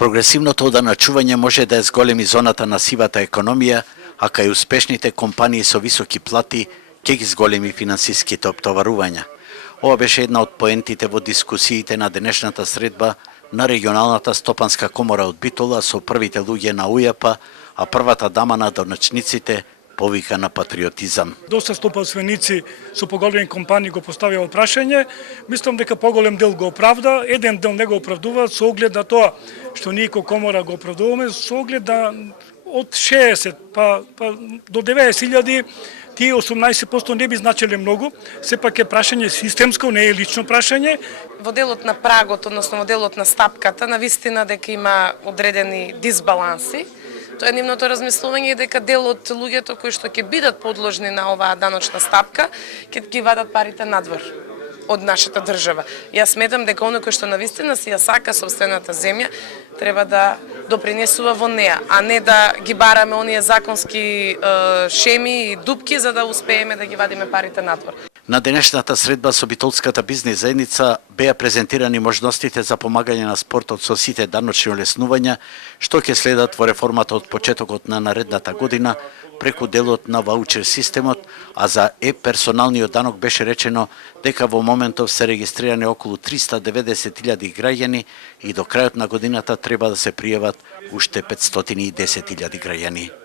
Прогресивното оданачување може да зголеми зоната на сивата економија, а кај успешните компании со високи плати ќе ги зголеми финансиските оптоварувања. Ова беше една од поентите во дискусиите на денешната средба на регионалната стопанска комора од Битола со првите луѓе на УЈАП, а првата дама на доначниците повика на патриотизам. Доста стопанственици со поголеми компании го поставија прашање. Мислам дека поголем дел го оправда, еден дел не го оправдува со оглед на тоа што ние како комора го оправдуваме, со оглед да од 60 па до 90.000 тие 18% не би значеле многу, сепак е прашање системско, не е лично прашање. Во делот на прагот, односно во делот на стапката, навистина дека има одредени дисбаланси. Тоа е нивното размислување дека дел од луѓето кои што ќе бидат подложни на оваа даночна стапка, ќе ги вадат парите надвор од нашата држава. Јас сметам дека оној кој што навистина си ја сака сопствената земја, треба да допринесува во неа, а не да ги бараме оние законски шеми и дупки за да успееме да ги вадиме парите надвор. На денешната средба со битолската бизнес заедница беа презентирани можностите за помагање на спортот со сите даночни олеснувања, што ќе следат во реформата од почетокот на наредната година преку делот на ваучер системот, а за персоналниот данок беше речено дека во моментов се регистрирани околу 390.000 граѓани и до крајот на годината треба да се пријават уште 510.000 граѓани.